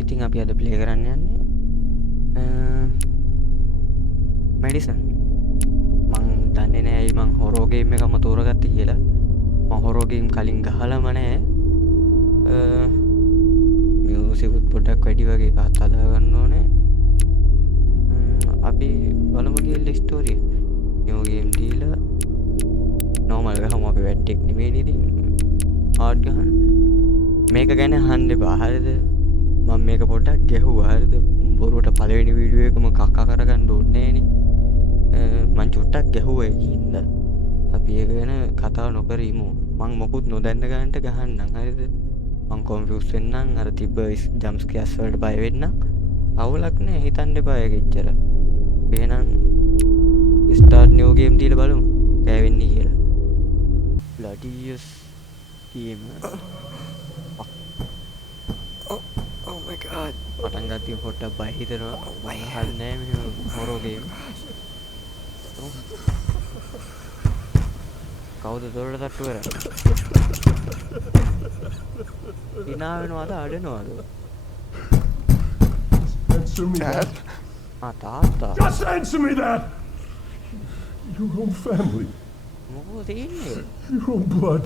ඉතින් අපි අද ප්ලේ කරන්න යන්නේ මැඩිසන්. මං දන්නේ නෑ ඇයි මං හොරෝ ගේම් එකම තෝරගත්තේ කියලා. මං හොරෝ ගේම් කලින් ගහලම නෑ. මියුසිකුත් පොඩ්ඩක් වැඩි වගේ එකත් හදාගන්න ඕනේ. අපි බලමු ගිහලා ස්ටෝරිය. නියු ගේම් දීලා නෝමල් ගහමු. අපි වැඩක් නෙමෙයිනේ ඉතින් හાર્ඩ් ගහන්න. මේක ගැන අහන්න එපා හරිද? මම මේක පොඩ්ඩක් ගැහුවා හරිද? බොරුවට පළවෙනි වීඩියෝ එකම කක්කා කරගන්න ඕනේ නෑනේ. මං චුට්ටක් ගැහුවා ඒකින්ද. අපි ඒක ගැන කතා නොකර ඉමු. මං මොකුත් නොදන්න ගන්නට ගහන්නම් හරිද? මං කොන්ෆියුස් වෙන්නම් අර තිබ්බ ජම්ප් ස්කෑර්ස් වලට බය වෙන්නම්. අවුලක් නෑ හිතන්න එපා ඒක එච්චර. එහෙනම් ස්ටාර්ට් නියු ගේම් දීලා බලමු කෑවෙන්නේ කියලා. බ්ලඩියස් ගේම්. Oh my god. පටන් ගත්තී පොඩ්ඩක් බය හිතෙනවා. මම හරිනේ මෙහෙම හොරෝ ගේම්. කවුද දොරට තට්ටු කරන්නේ? hina වෙනවද අඩනවද? Answer me that. තාත්තා. Just answer me that. Your own family, මොකද ඉන්නේ? your own blood.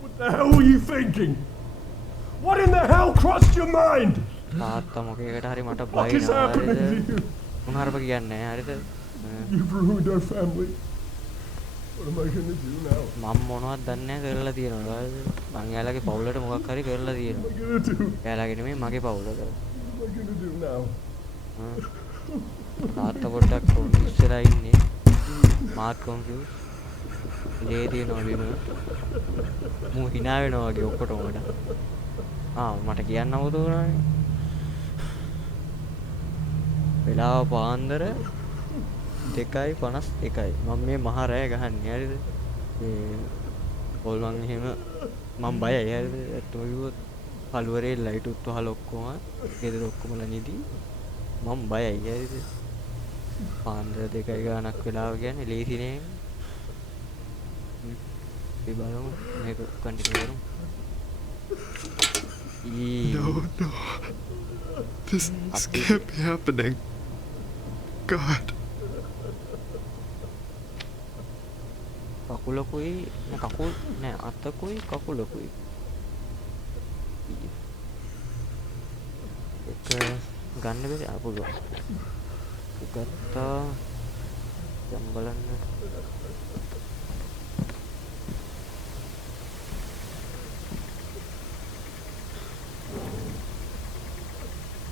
What the hell were you thinking? What in the hell crossed your mind? තාත්තා මොකේකට හරි මට What is බයිනවා happening හරිද? to you? උනාරප කියන්නේ හරිද? You've ruined our family. What am I gonna do now? මම මොනවද දන්නේ නැහැ කරලා තියෙනවා හරිද? මං එයාලගේ පවුලට මොකක් හරි කරලා What තියෙනවා. am I gonna do? එයාලගේ නෙමෙයි මගේ පවුලට. What am I gonna do now? තාත්තා පොඩ්ඩක් කොන්ෆියුස් වෙලා ඉන්නේ. මාත් කොන්ෆියුස්. ලේ තියෙනවා බිම. මූ hina වෙනවා වගේ ඔක්කොටම මට. මට කියන්න අවුතු වුණානේ. වෙලාව පාන්දර 2:52යි. මම මේ මහ රෑ ගහන්නේ හරිද? මේ පොල් මං එහෙම මම බයයි හරිද? ඒත් ඔයගොල්ලෝ කලවරේ ලයිට් උත් වහලා ඔක්කොම ගෙදර ඔක්කොමලා නිදි. මම බයයි හරිද? පාන්දර 2යි ගානක් වෙලාව කියන්නේ ලේසි නේ. අපි බලමු මේක කන්ටිනියු කරමු. No, no. This can't be happening. God. කකුලකුයි කකුල් නෑ අතකුයි කකුලකුයි එක ගන්න බැරි පුළුවන්. ගත්තා දැන් බලන්න.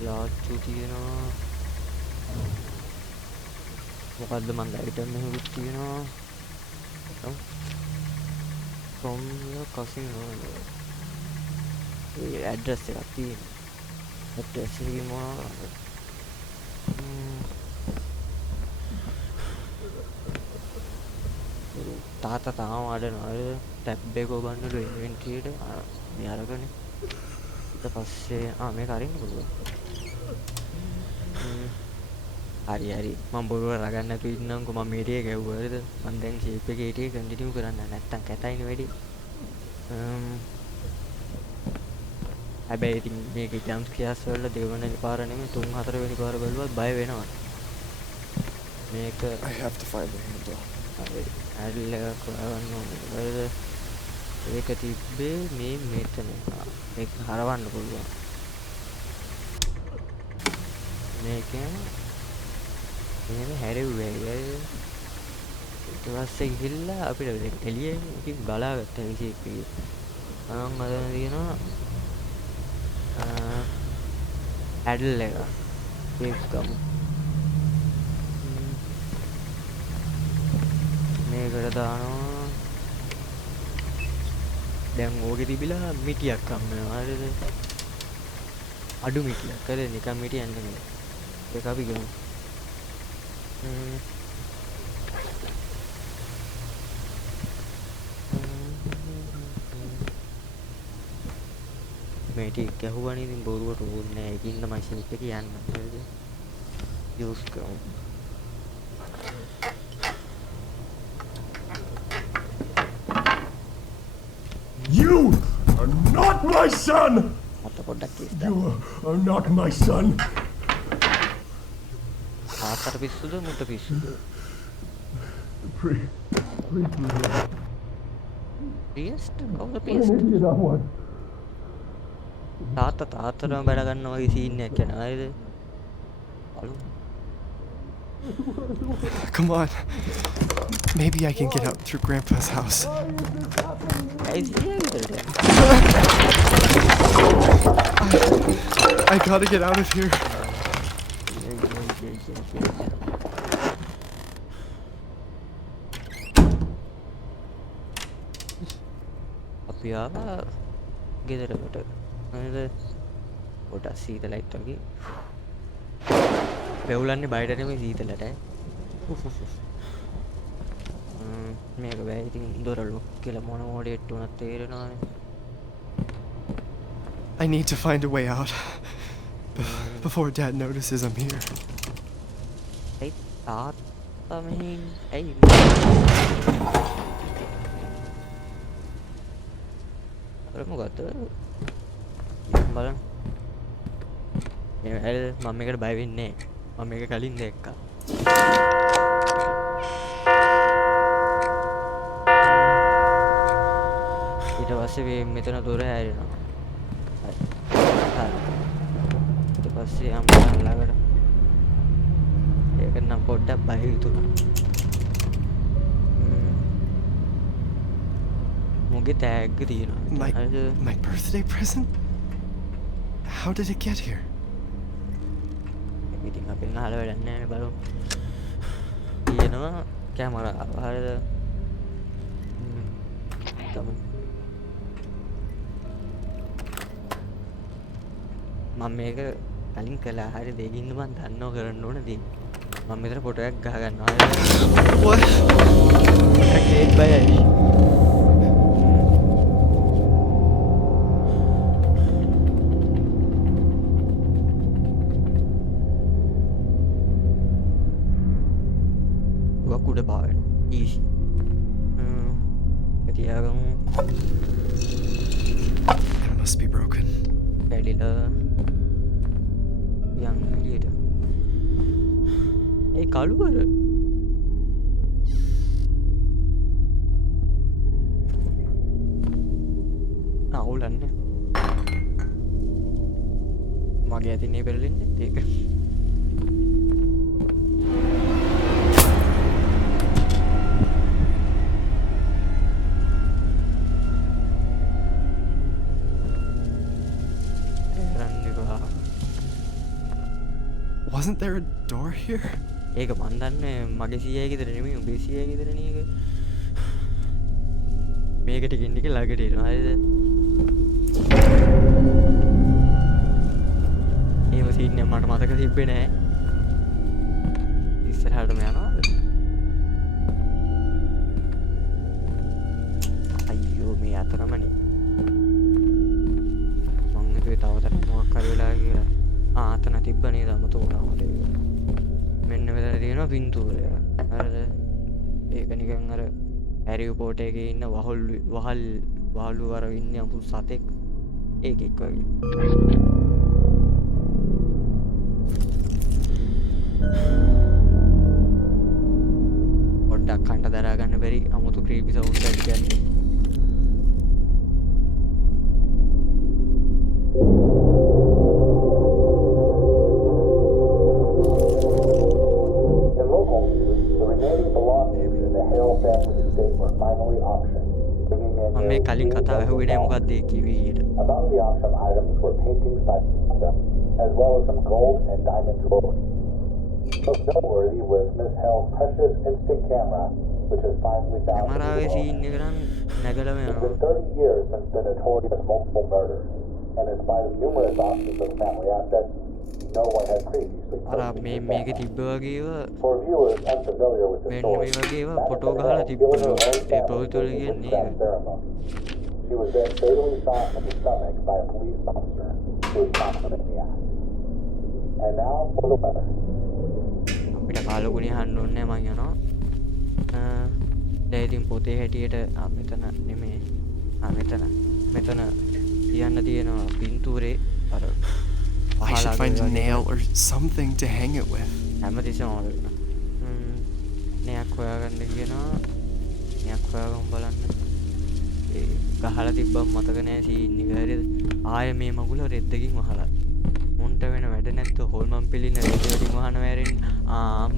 ලාච්චු තියෙනවා. මොකද්ද මන් අයිටම් එහෙමත් තියෙනවා. from the casino. A address එකක් තියෙනවා. ඇඩ්‍රස් එකේ මොනවද? තාත්තා තාම අඩනවා. ටැබ් එක ඔබන්නලු ඉන්වෙන්ටරියට මේ අරගනේ. ඊට පස්සේ මේක අරින්න පුළුවන්. හරි හරි මම බොරුව රගන්න නැතුව ඉන්නම්කෝ. මම මේ ටික ගැව්වා හරිද? මම දැන් ෂේප් එකේ ටික කන්ටිනියු කරන්න නැත්තම් කැතයිනේ වැඩි. හැබැයි ඉතින් මේකේ ජම්ප් ස්කෑර්ස් වල දෙවෙනි පාර නෙමෙයි 3-4 වෙනි පාර බලුවත් බය වෙනවා. මේක I have to find the handle. හරි හැන්ඩල් එකක් හොයාගන්න ඕනේ. ඒක තිබ්බේ මේ මෙතන. මේක හරවන්න පුළුවන්. මේකෙන් මෙහෙම හැරෙව්වා. ඊට පස්සේ ගිහිල්ලා අපිට එළියෙන් ඉතින් බලාගත්තා විශේෂ එකේ. අදන් තියෙනවා හැඩල් එක. ඒක ගමු. මේකට දානවා. දැන් ඕකේ තිබිලා මිටියක් අම්මනවා හරිද? අඩු මිටියක්. කරේ නිකන් මිටියක් නෙමෙයි. ඒක අපි ගමු. මේ ටික ගැහුවානේ ඉතින් බොරුවට ඕනේ නැහැ. ඒකින්ද මම ෂේප් එක යන්න හරිද? යූස් කරමු. You are not my son! අත පොඩ්ඩක් කිස්ස. You are not my son. තාත්තට පිස්සුද මුට පිස්සුද? ප්‍රියස්ට් කවුද ප්‍රියස්ට්? Idiot I was. තාත්තටම බැල ගන්න වගේ සීන් එකක් යනවා නේද? අලු Come on. Maybe I can get out through Grandpa's house. Guys ඊයකට. I gotta get out of here. අපි ආවා ගෙදරකට. නේද? පොඩක් සීතලයිත් වගේ. වෙවුලන්නේ බයට නෙමෙයි සීතලට. මේක බෑ ඉතින් දොර ලොක් කියලා මොන මොඩේට් උනත් තේරෙනවානේ. I need to find a way out before Dad notices I'm here. ඒ තාත්තා මෙහෙන් ඇයි අර මොකද බලන්න මේ මම මේකට බය වෙන්නේ නැහැ මම මේක කලින් දැක්කා ඊට පස්සේ මෙතන දොර හැරෙනවා ඊට පස්සේ අම්මා ළඟට ඒක නම් පොඩ්ඩක් බය හිතුණා මුගේ ටැග් තියෙනවා My birthday present? How did it get here? ඉතින් අපි නහල වැඩක් නැහැ බලමු තියෙනවා කැමරාව හරිද මම මේක කලින් කළා හරි දෙකින් මම දන්නව කරන්න ඕන දේ මම මෙතන ෆොටෝ එකක් ගහ ගන්නවා What? ගේට් බයයි වකුඩ බාවෙන ඊසි තියාගමු It must be broken. පැඩිලා යන් එළියට ඒ කළුවර අවුලන්නේ මගේ ඇතින්නේ පෙරලෙන්නේ ඒක Wasn't there a door here? ඒක මන් දන්නේ මගේ සීයයි ගෙදර නෙමෙයි උඹේ සීයයි ගෙදර නේ ඒක මේක ටිකින් ටික ළඟට එනවා හරිද එහෙම සීන් එක මට මතක තිබ්බේ නෑ ඉස්සරහටම යනවාද අයියෝ මේ අතරමනේ මං හිතුවේ තව තරම් මොකක් හරි වෙලා කියලා ආතන තිබ්බ නේද අමතක වුණා මට ඒක මෙන්න මෙතන තියෙනවා පින්තූරය හරිද ඒක නිකන් අර හැරි පොට එකේ ඉන්න වහල්ලු වර ඉන්නේ අමු සතෙක් ඒකෙක් වගේ පොඩ්ඩක් කන්ට දරා ගන්න බැරි අමුතු ක්‍රීපි සවුන්ඩ් එකක් කියන්නේ කලින් කතාව ඇහුවේ නෑ මොකක්ද ඒ කිව්වේ ඊට Among the auction items were paintings by Picasso, as well as some gold and diamond jewelry. Most noteworthy was Miss Hale's precious instant camera, which was finally found. කැමරාවේ සීන් එක නම් නැගලම It's යනවා been 30 years since the notorious multiple murders, and in spite of numerous auctions of family assets, no one had previously අර purchased මේ the මේක camera. තිබ්බ වගේව For viewers unfamiliar with the මෙන්න story, මේ වගේව Madame photo ගහලා Hale තිබ්බලු given her own A family ප්‍රවෘත්තිවල the කියන්නේ exact ceremony. She was then fatally shot in the stomach by a police officer who was confident in the act. And now for the weather. අපිට කාලගුණය අහන්න ඕනේ මං යනවා දැන් ඉතින් පොතේ හැටියට මෙතන නෙමෙයි මෙතන කියන්න තියෙනවා පින්තූරේ should find a nail or something to hang it with. හැමතිස්සෙම අමාරු වෙනවා. නයක් හොයාගන්න කියනවා. නයක් හොයාගමු බලන්න. ඒ ගහලා තිබ්බම මතක නෑ සීන් එක හරියද? ආයෙ මේ මගුල රෙද්දකින් වහලා. මොන්ට වෙන වැඩ නැත්නම් හොල්මන් පිළින රෙද්ද වලින් වහන වැරෙන්නේ.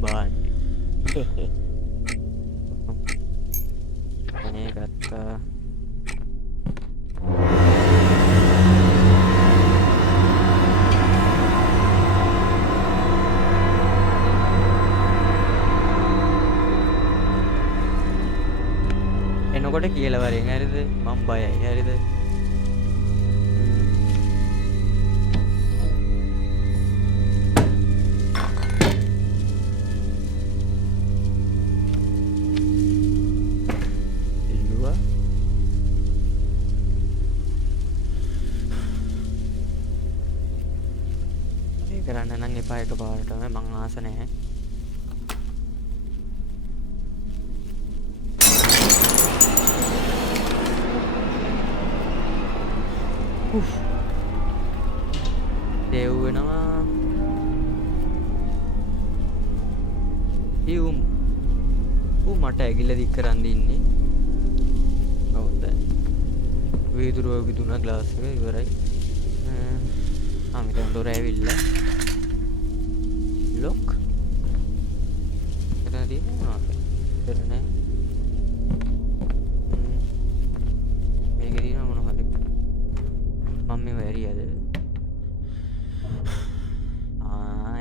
බාන්නේ. අනේ ගත්තා. එනකොට කියලා වරෙන් හරිද මම බයයි හරිද ඉල්ලුවා ඒ කරන්න නම් එපා එකපාරටම මං ආස නැහැ දෙව් වෙනවා ඌ මට ඇගිල්ල දික් කරන් දින්නේ හොඳයි වීදුරුව විදුණා ග්ලාස් එක ඉවරයි මෙතන දොර ඇවිල්ලා ලොක් එතන තියෙනවා එතන නෑ මේකේ තියෙනවා මොනවා හරි මම මේ ඇරියද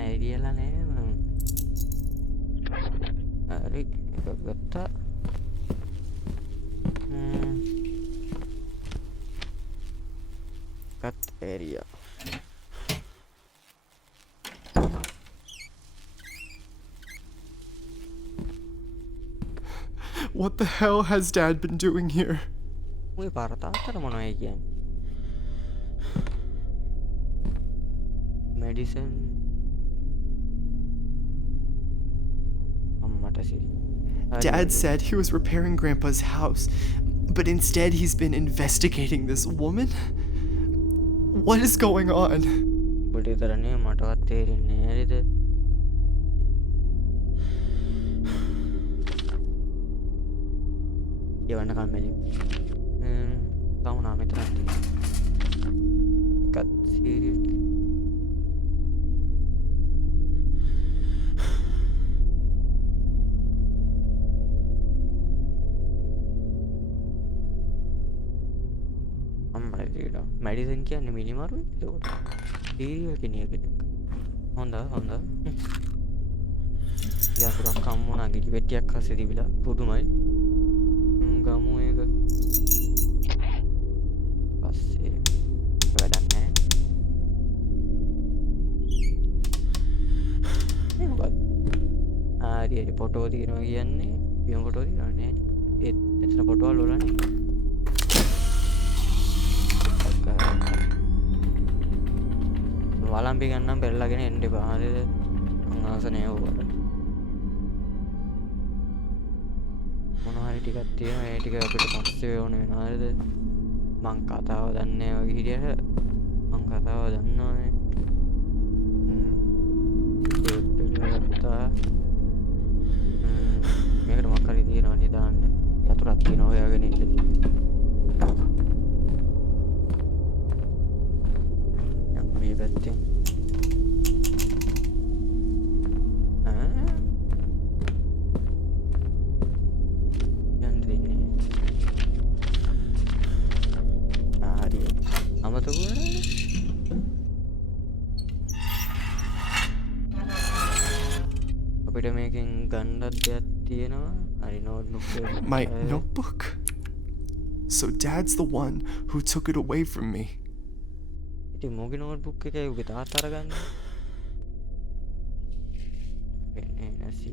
ඇරියලා නෑ මම හරි එකක් ගත්තා ගත් ඇරියා What the hell has Dad been doing here? ඔය පාර තාත්තට මොනවයි කියන්නේ medicine Dad said he was repairing Grandpa's house, but instead he's been investigating this woman? What is going on? බඩේ තරන්නේ මටවත් තේරෙන්නේ නෑ නේද යවන්න කම්මැලි තමුණා මෙතනත් එකත් සීරියස් මැඩිසන් කියන්නේ මිනිමරු එතකොට සීරියල් කෙනෙක් හොඳ යතුරක් කම්මුණා ගිලි පෙට්ටියක් අස්සේ තිබිලා පුදුමයි ගමු ඒක පස්සේ වැඩක් නැහැ මේ මොකක්ද හරි ෆොටෝ තියනවා කියන්නේ පියම් ෆොටෝ තියනවා නේ එතන ෆොටෝ වල නේ වලම්පි ගන්නම් පෙරලාගෙන එන්න එපා හරිද මං ආස නෑ ඕකට මොනවා හරි ටිකක් තියෙනවා ඒ ටික අපිට පස්සේ ඕන වෙනවා හරිද මං කතාව දන්නේ නැහැ වගේ හිටියට මං කතාව දන්නවනේ මේකට මොකක් හරි තියෙනවා නේ දාන්න යතුරක් තියෙනවා හොයාගෙන ඉන්න මේ පැත්තෙන් යන්න දෙන්නේ හරි අමතක අපිට මේකෙන් ගන්නත් දෙයක් තියෙනවා හරි notebook My notebook? So Dad's the one who took it away from me. ඉතින් මොගේ නෝට්බුක් එකයි උගේ තාත්තා අරගන්න වෙන්නේ නැසි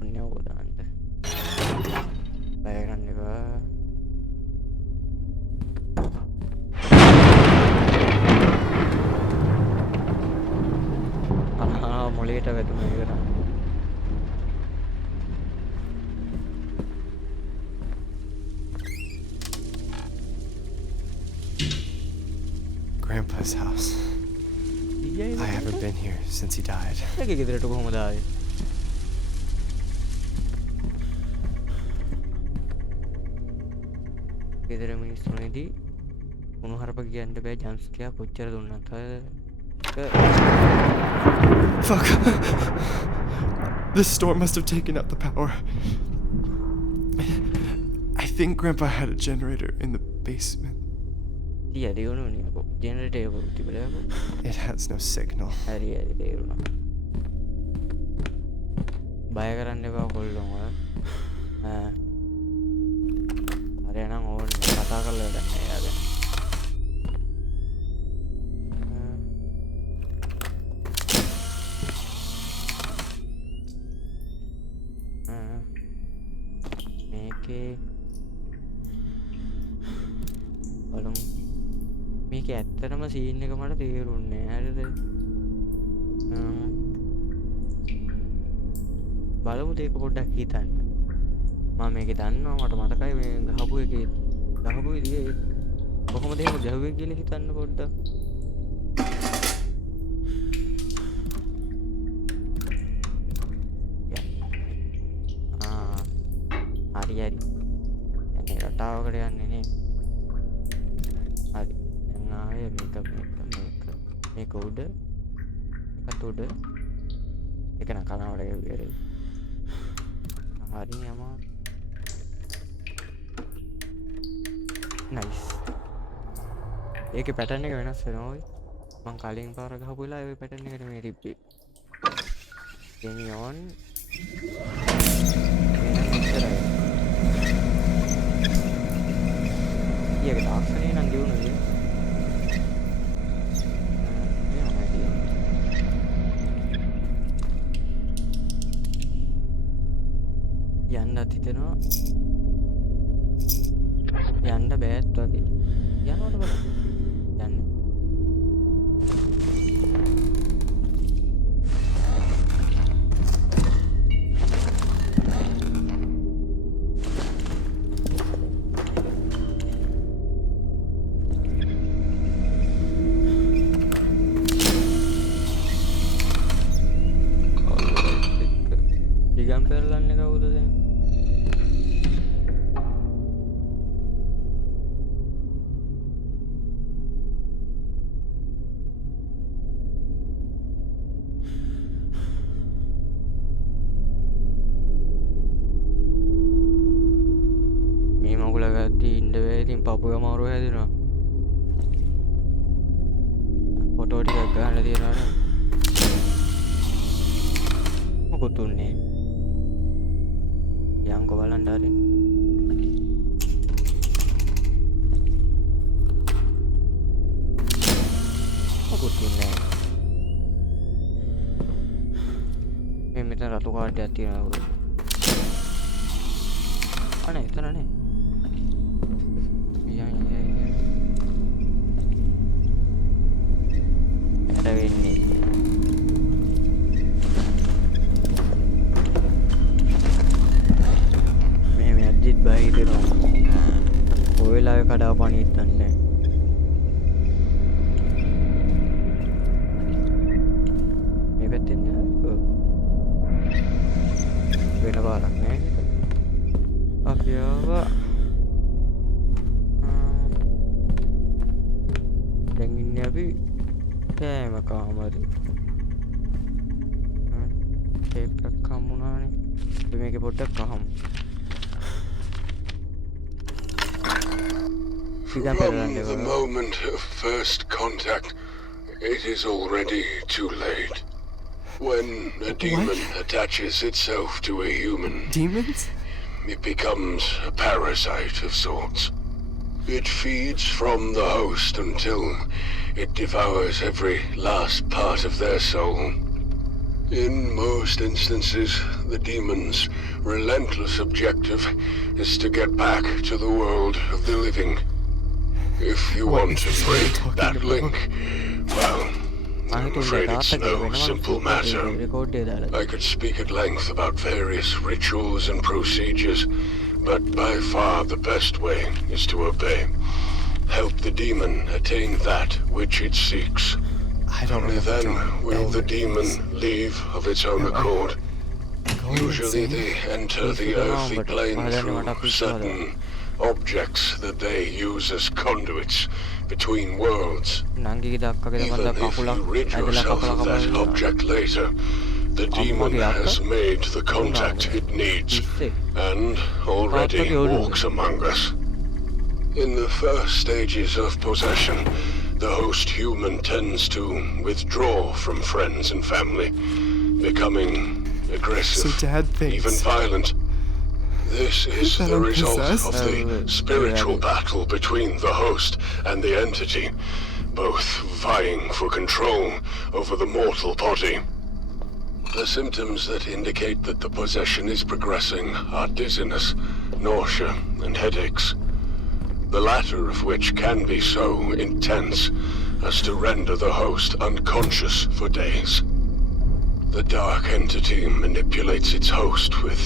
ඔන්නේ ඔය දාන්න බය ගන්න එපා මොලේට වැදුනා ඉවරයි Grandpa's house. I haven't been here since he died. ඒක ගෙදරට කොහොමද ආවේ? ගෙදර මිනිස්සුනේදී උණු හරප කියන්න බෑ ජම්ස් කියා කොච්චර දුන්නත් Fuck. This storm must have taken out the power. I think Grandpa had a generator in the basement. තිය දියුණුනේ කො ජෙනරේටර් එක තිබලකො It has no signal. හරි හරි තේරුණා බය කරන්න එපා කොල්ලෝ හරි නම් ඕනේ කතා කරලා වැඩක් නෑ යාගෙන මේකේ බලමු මේක ඇත්තටම සීන් එක මට තේරුන්නේ නෑ හරිද බලමු ඒක පොඩ්ඩක් හිතන්න මම මේක දන්නවා මට මතකයි මේ ගහපු එකේ ගහපු විදිහේ කොහොමද එහෙම ගැහුවේ කියලා හිතන්න පොඩ්ඩක් හරි හරි යන්නේ රටාවකට යන්නේ නේ හරි දැන් ආයේ මේක උඩ එකත් උඩ ඒක නම් කනවට ගියරේ හරි යමා නයිස් ඒකේ පැටර්න් එක වෙනස් වෙනවා ඔය මං කලින් පාර ගහපු වෙලාවේ ඔය පැටර්න් එකට මේ රිප්පි ගෙනියොන් ඊයක තාක්ෂණේ නම් දිනුනේ යන්නත් හිතෙනවා යන්න බෑත් වගේ යනවට බලන්න යන්න ටිකම් පෙරලන්නේ කවුද දැන් මේ මගුල ගද්දී ඉන්න බෑ ඉතින් පපුව අමාරු හැදෙනවා ෆොටෝ ටිකක් ගන්න තියනවා නේ මොකද උන්නේ යංකෝ බලන්න හරි මොකද උන්නේ මේ මෙතන රතු කාඩ් එකක් තියෙනවා අනේ එතන නේ වෙන්නේ මේ මැද්දිත් බහිදෙනවා ඔය වෙලාවේ කඩාපණි හිටන්නේ මේ පැත්තෙන් යනවා වෙන පාරක් නෑ අපි ආවා දැන් ඉන්නේ අපි කෑම කාමරේ ටේප් එකක් හම්බුණානේ අපි මේකේ පොඩ්ඩක් අහමු From the moment of first contact, it is already too late. When a demon attaches itself to a human, Demons? it becomes a parasite of sorts. It feeds from the host until it devours every last part of their soul. In most instances, the demon's relentless objective is to get back to the world of the living. If you What want is to this break guy talking that about? link, well, I'm afraid it's no simple matter. I could speak at length about various rituals and procedures, but by far the best way is to obey. help the demon attain that which it seeks. I don't Only remember then doing will the any of demon this. leave of its own accord. Going Usually insane? they enter the earthly plane through certain objects that they use as conduits between worlds. නංගිගේ දක්කගේ Even තමන්ද if you කකුලක් rid ඇදලා yourself කපලා of that කපලා object later, the demon has made the contact it needs and already walks among us. In the first stages of possession, the host human tends to withdraw from friends and family, becoming aggressive, So Dad thinks even violent. This is that the I'm result possessed? of the spiritual battle between the host and the entity, both vying for control over the mortal body. The symptoms that indicate that the possession is progressing are dizziness, nausea, and headaches, the latter of which can be so intense as to render the host unconscious for days. The dark entity manipulates its host with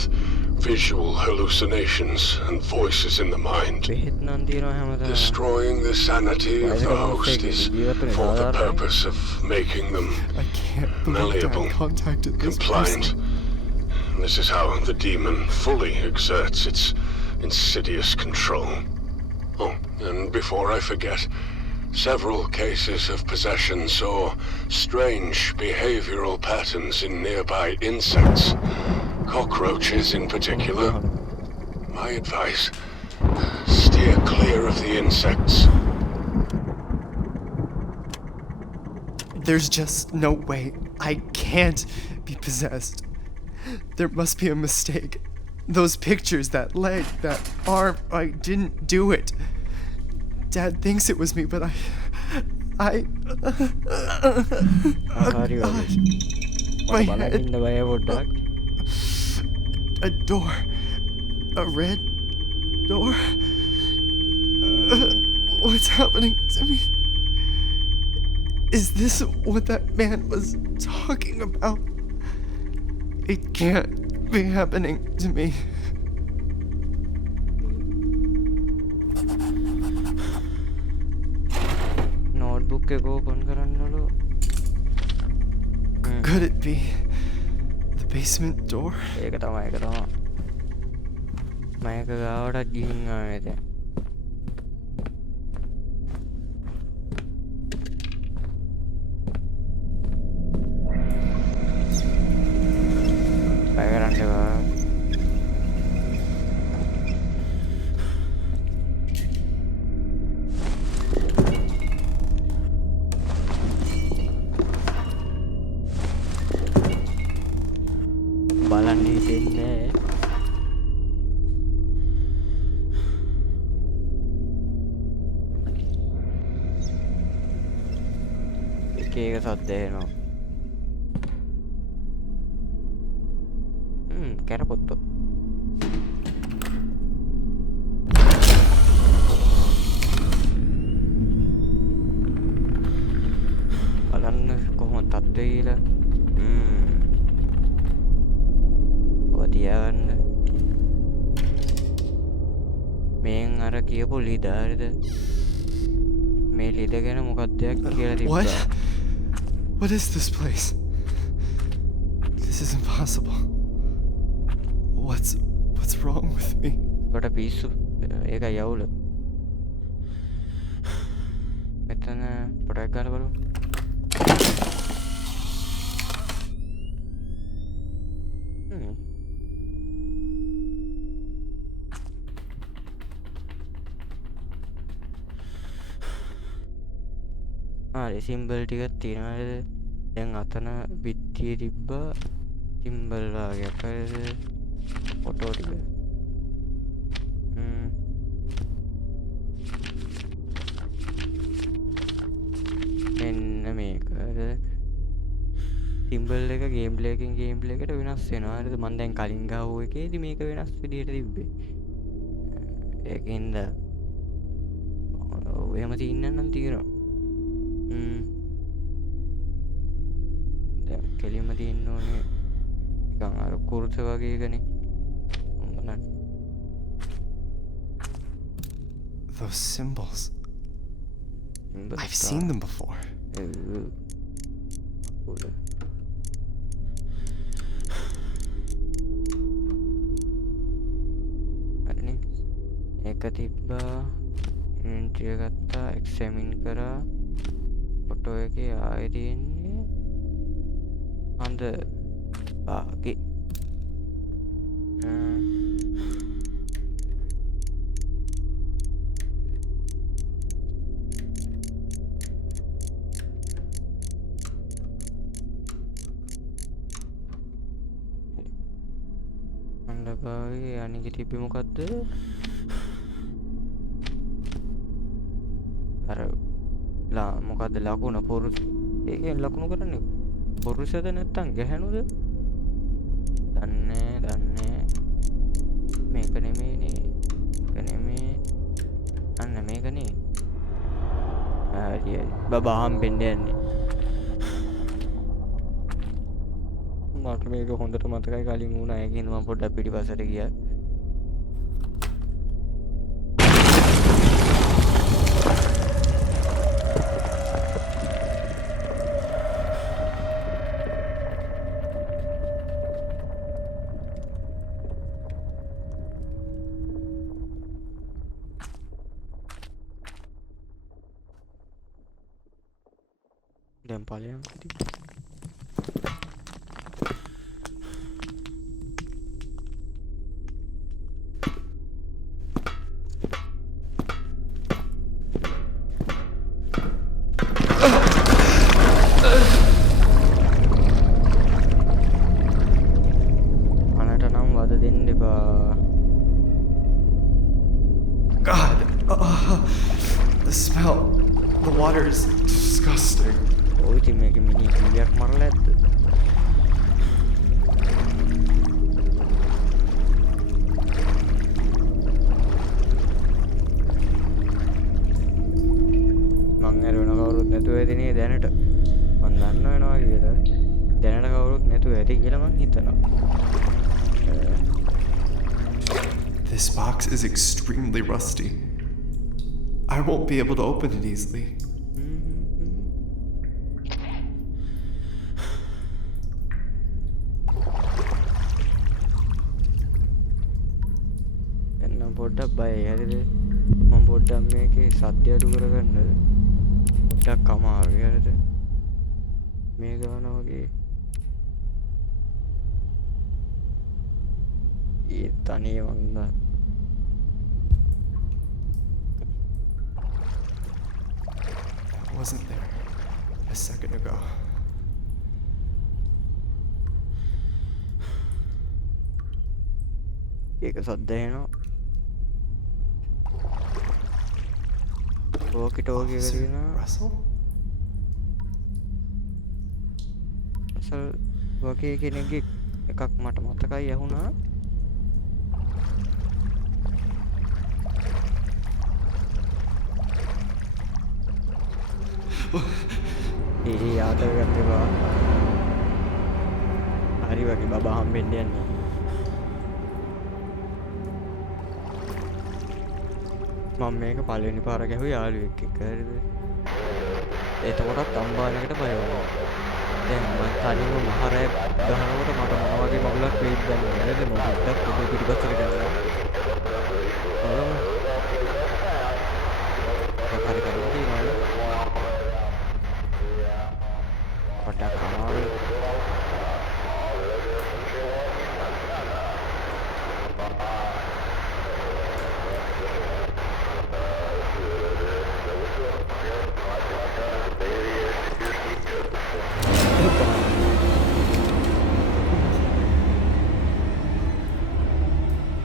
visual hallucinations and voices in the mind. බෙහෙත් නම් තියෙනවා හැමදාම Destroying the sanity of the host is for the purpose of making them I can't believe malleable, Dad contacted this compliant. person. This is how the demon fully exerts its insidious control. Oh, and before I forget, several cases of possession saw strange behavioral patterns in nearby insects, cockroaches in particular. My advice, steer clear of the insects. There's just no way. I can't be possessed. There must be a mistake. Those pictures, that leg, that arm, I didn't do it. Dad thinks it was me, but I... හරි වගේ My බලන් head, ඉන්න බය පොඩ්ඩක් a door, a red door. What's happening to me? Is this what that man was talking about? It can't be happening to me. Notebook එක open කරන්නලු Could it be the basement door? ඒක තමයි ඒක තමා මයක ගාවටත් ගිහින් ආවේ දැන් බය කරන්න එපා බලන්න හිතෙන්නේ එක එක සද්ද එනවා කැරපොත්තෝ බලන්න කොහොම තත්ත්වය කියලා තියාගන්න මේන් අර කියපු ලිදාරිද මේ ලිද ගැන මොකක්දයක් කියලා තිබ්බා What? What is this place? This is impossible. What's wrong with me? කොට පිස්සු ඒක යවුල මෙතන පොඩක් ගාලා බලමු හරි සිම්බල් ටිකක් තියෙනවද දැන් අතන බිත්තියේ තිබ්බා සිම්බල් වගේක් හරිද ෆොටෝ ටික මෙන්න මේක සිම්බල් එක ගේම් ප්ලේ එකකින් ගේම් ප්ලේ එකට වෙනස් වෙනවා හරිද මම දැන් කලින් ගාවෝ එකේදී මේක වෙනස් විදියට තිබ්බේ ඒකින්ද එහෙම තියන්නම් තියෙනවා දැන් කෙලින්ම තියෙන්න ඕනේ නිකන් අර කුරුස වගේ එකනේ බලන්න Those symbols. I've seen them before. හරිනේ. ඒක තිබ්බා. ඉන්ට්‍රිය ගත්තා, එක්සැමින් කරා. ෆොටෝ එකේ ආයෙ තියෙන්නේ හඳ වාගේ. අන්ඩබාගේ අනික තිබ්බේ මොකද්ද? අර මොකද්ද ලකුණ පුරුෂ ඒකෙන් ලකුණු කරන්නේ පුරුෂද නැත්තම් ගැහැණුද? දන්නේ මේක නෙමෙයිනේ. මේක නෙමෙයි. අන්න මේකනේ. හරි බබා හම්බෙන්න යන්නේ. මට මේක හොඳට මතකයි කලින් වුණා. ඒකින් මම පොඩ්ඩක් පිටිපස්සට ගියා. දැන් ඵලයන් අනට නම් වද දෙන්න එපා. God, the smell. The water is disgusting. ඔය ඉතින් මේක මිනි කීයක් මරලා ඇද්ද? මං ඇරුණ කවුරුත් නැතුව ඇතිනේ දැනට. මං දන්න වෙනවා කියලා. දැනට කවුරුත් නැතුව ඇති කියලා මං හිතනවා. This box is extremely rusty. I won't be able to open it easily. එන්නම් පොඩ්ඩක් බයයි හරිද? මම පොඩ්ඩක් මේකේ සද්ද අඩු කරගන්නද? පොඩ්ඩක් අමාරුයි හරිද? මේ ගාන වගේ ඒ තනිය වන්දා Wasn't there a second ago. ඒක සද්ද එනවා. walkie talkie එක තියෙනවා. Russell? අසල් වගේ කෙනෙක්ගේ එකක් මට මතකයි ඇහුණා. ඒ ආතල් ගත්තේවා. හරි වගේ බබා හම්බෙන්න යන්නේ. මම මේක පළවෙනි පාර ගැහුවේ යාළුවෙක් එක්ක හරිද? එතකොටත් අම්බානකට බය වුණා. දැන් මම තනියම මහරය ගහනකොට මට මොන වගේ මගුලක් වෙයිද දන්නේ නැහැ. හරිද? මම පොඩ්ඩක් පොඩි පිටිපස්සට ගත්තා. හරි කරලා තියෙනවා. පොඩ්ඩක් අමාරුයි.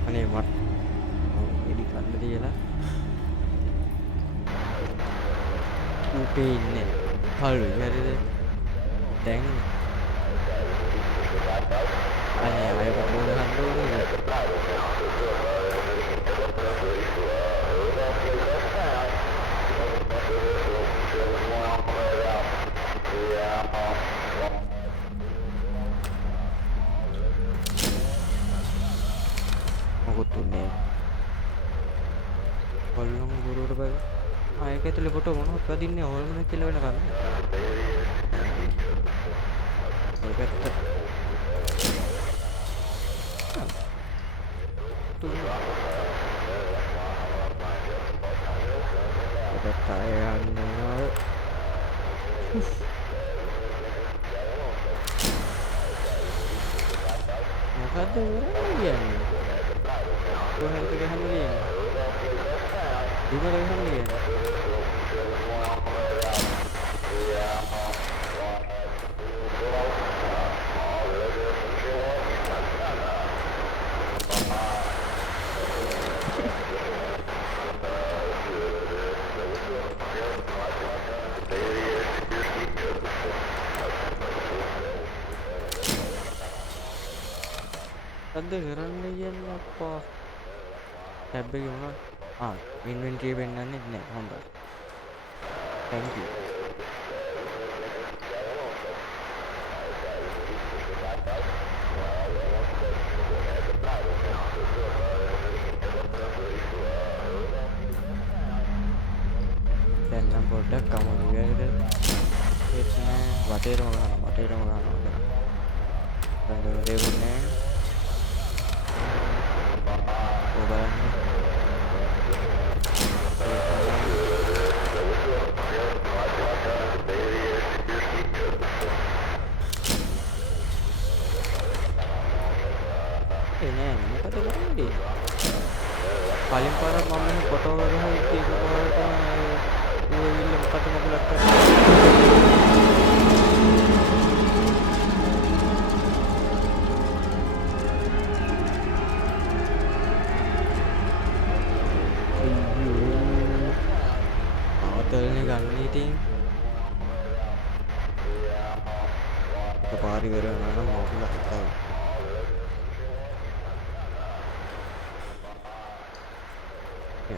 අනේ මට ඉඩි කන්න තියලා උපේ ඉන්නේ පළුයි හරිද? දැන් අනේ අය පොඩ්ඩක් ගහන්න ඕනේ. මොකද උනේ? පළුවම ගුරුවරට බයි ඒක ඇතුලේ ෆොටෝ මොනවද වදින්නේ ඕල්මන කියලා වෙනකම්. ඔය පැත්ත. ඔය පැත්ත යන්නේ. මොකද්ද කියන්නේ? කොහෙන්ද ගහන්නේ? දුමල ගහන්නේ. අද කරන්න කියන්නේ අප්පා. ටැබ් එකේ මොනවද? ඉන්වෙන්ටරි පෙන්නන්නේ නැහැ. හොඳයි. thank you. දැන් නම් පොඩ්ඩක් කමු විවරද? ඒත් නෑ වටේටම ගන්නවා. දැන් දෙන්නේ paling parah mama foto orang itu William kata mau belakang hotel ni kan meeting kepari gara mana mau belakang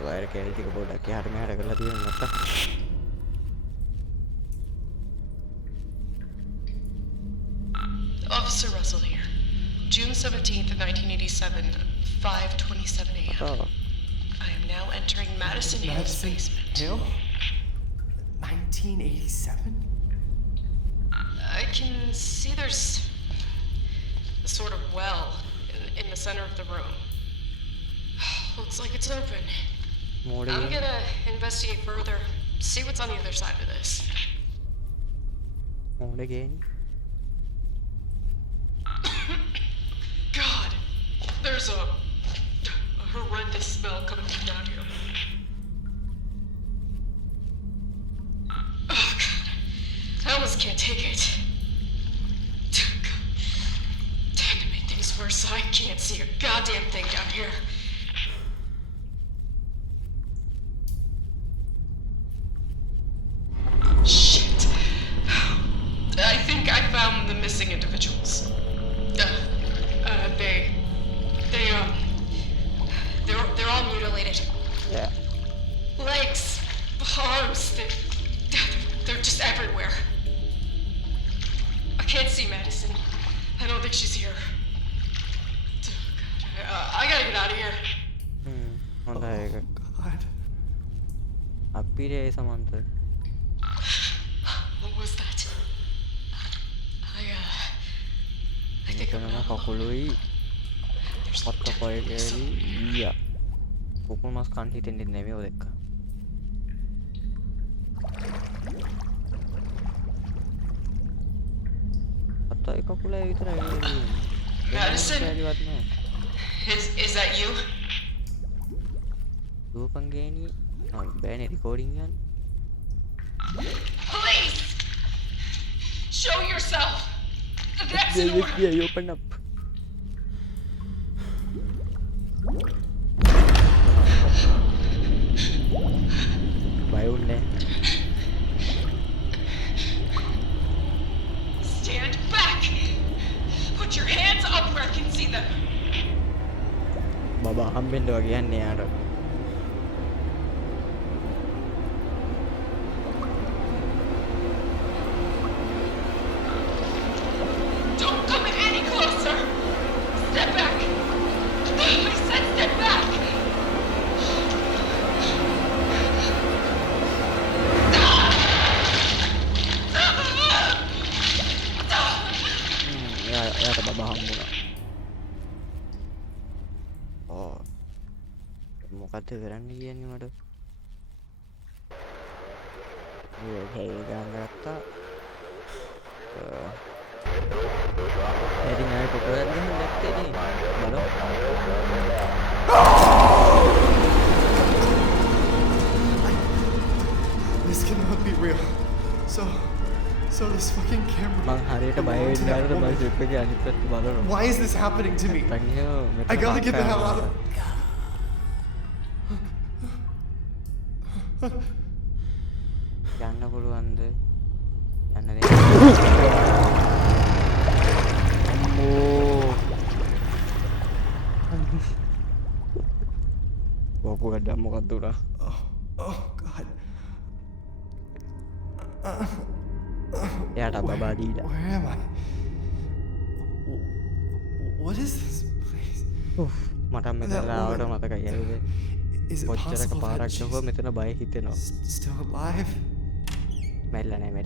wire carry थी बोर्ड के हाथ में हट गया थी मतलब Officer Russell here. June 17th, 1987, 5:27 a.m. I am now entering Madison Hill's basement. Hill? 1987? I can see there's a sort of well in the center of the room. Looks like it's open. I'm gonna investigate further, see what's on the other side of this. Again. God, there's a horrendous smell coming from down here. Oh God, I almost can't take it. Time to make things worse. I can't see a goddamn thing down here. Shit. I think I found the missing individuals. They're all mutilated. Yeah. Legs, arms, they're just everywhere. I can't see Madison. I don't think she's here. Oh, God. I gotta get out of here. God. Apire Samantha. What was that? I think I'm nama kakului patta koy keli iya kokul mas kan hitendi නෙමෙයි ඔය දෙක අතයි කකුලේ විතරයි Madison? Is that you? රූපං ගේනි බෑනේ recording යන්න Please! Show yourself! That's an order! Yeah, you open up. Stand back! Put your hands up where I can see them! Baba, hambendo wage yanne යාට. Don't come any closer! Step back! I said step back! මොකක්ද කරන්න කියන්නේ මට හේල් ගන්න ගත්තා ඉතින් ආයෙ photo එකක් ගන්න දැක්කේ නේ බලමු This cannot be real. So this fucking camera. මං හරියට බය වෙන්න ගන්නද මම ට්‍රිප් එකේ අනිත් පැත්ත බලනවා Why is this happening to me? නැත්තම් I gotta get the hell out of. යන්න පුළුවන්ද යන්න දෙන්න අම්මෝ ඔක්කො ගඩම් මොකක්ද උනා Oh God. එයාට බබා දීලා Where am I? What is this place? මට මෙතන ආවට මතකයි ඇයිද Is it කොච්චරක possible that පාරක් she's ගිහුවා මෙතන බය හිතෙනවා still alive? මැරිලා නැහැ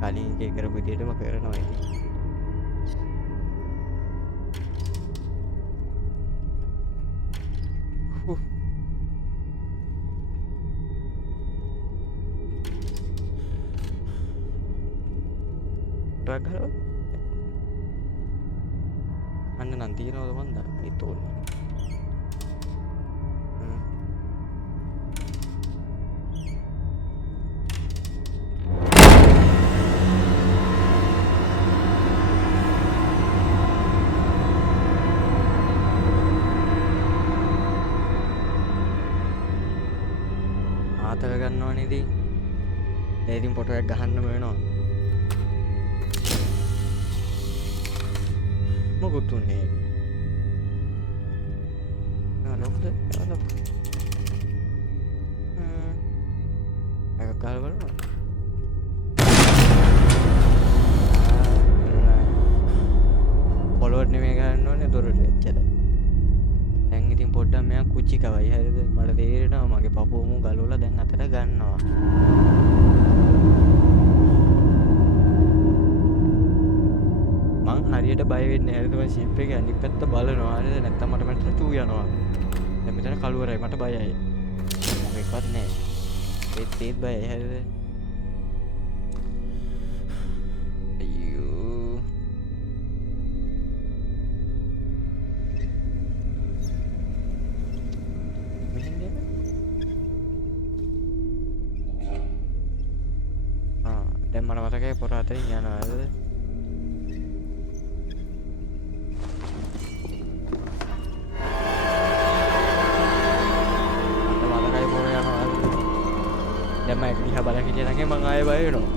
කලින් එකේ කරපු විදිහටම කරනවා ඉතින් ට්‍රක් ගහලා අන්න නම් තියනවද මන්ද ඒ තෝරන්නේ ආතක ගන්නවනේ ඉතින් ඉතින් ෆොටෝ එකක් ගහන්න වෙනවා මොකුත් උන්නේ නෝනොක්ද නෝනොක් එකක් ගහලා බලන්න පොළොවට නෙමෙයි ගන්න ඕනේ දොරට එච්චරයි දැන් ඉතින් පොඩ්ඩක් මෙයා කුචි කවයි හරිද මට තේරෙනවා මගේ පපුව මු ගලවලා දැන් අතට ගන්නවා මං හරියට බය වෙන්නේ හරිද මම ෂිප් එකේ අනිත් පැත්ත බලනවා හරිද නැත්නම් මට මට චූ යනවා දැන් මෙතන කළුවරයි මට බයයි මොකක්වත් නැහැ ඒත් බයයි හරිද අයියෝ දැන් මට මතකයි පොර අතරින් යනවා හරිද දැන් මම දිහා බලන් හිටියා නම් මං ආයෙ බය වෙනවා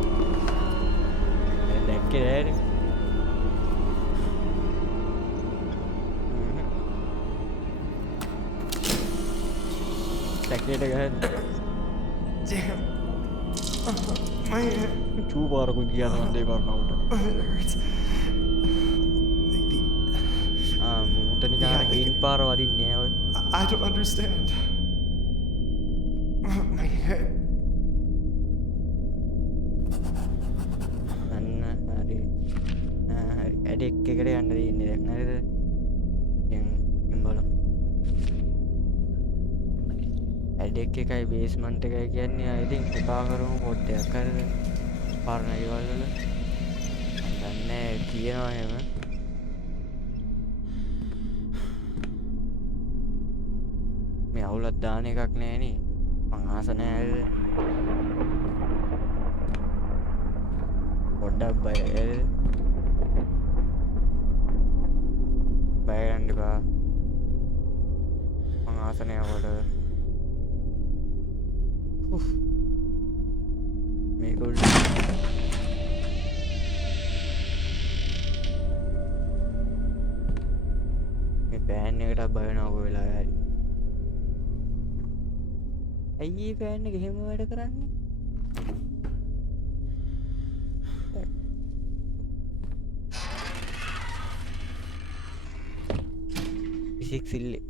දැක්කේ නෑනේ දැක්කේට ගහන්න Damn. My head. චූ පාරකුත් ගියා තමයි දෙය කරනකොට It hurts. මුට නිකන් හින් පාර වදින්නේ ඔය I don't understand. My head. අන්න හරි ඇඩෙක් එකට යන්න දෙන්නේ දැන් හරිද දැන් බලමු ඇඩෙක් එකයි බේස්මන්ට් එකයි කියන්නේ ආ ඉතින් කතා කරමු පොඩ්ඩක් හරිද පාරණ ඒවල් වල දන්නේ කියනවා එහෙම මේ අවුලක් දාන එකක් නෑ නේ මං ආස නෑ හරිද පොඩ්ඩක් බය වෙන්න එපා මං ආස නෑ කොට මේගොල්ලෝ මේ පෑන් එකට බය වෙනවා කොයි වෙලාවෙ හරි ඇයි මේ පෑන් එක එහෙම වැඩ කරන්නේ ෆිසික්ස් ඉල්ලේ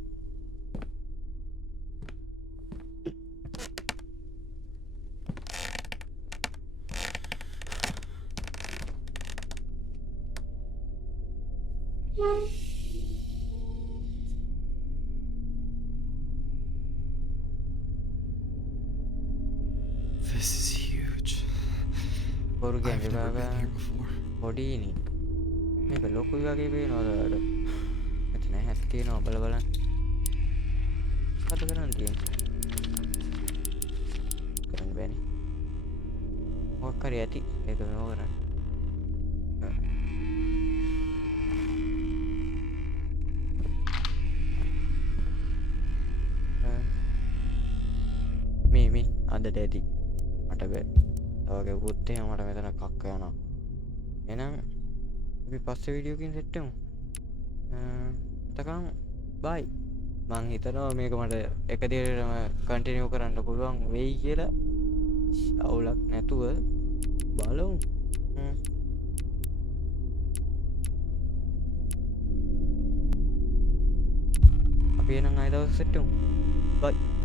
This is huge. බොරු I've කියන්නේ never been බාගා here before. පොඩීනි මේක ලොකුයි වගේ පේනවද ඔයාලට එතන හැස් තියෙනවා බල බලන්න මොකද කරන්න තියෙන්නේ කරන්න බෑනේ මොකක් හරි ඇති ඒක මෙව කරන්න මේ අදට ඇති මට බෑ තවගේ පුත් එහෙම මට මෙතන කක්ක යනවා එහෙනම් අපි පස්සේ වීඩියෝකින් සෙට් වෙමු එතකන් බයි මං හිතනවා මේක මට එක දිගටම කන්ටිනියු කරන්න පුළුවන් වෙයි කියලා අවුලක් නැතුව බලමු අපි එහෙනම් ආයෙ දවස් සෙට් වෙමු බයි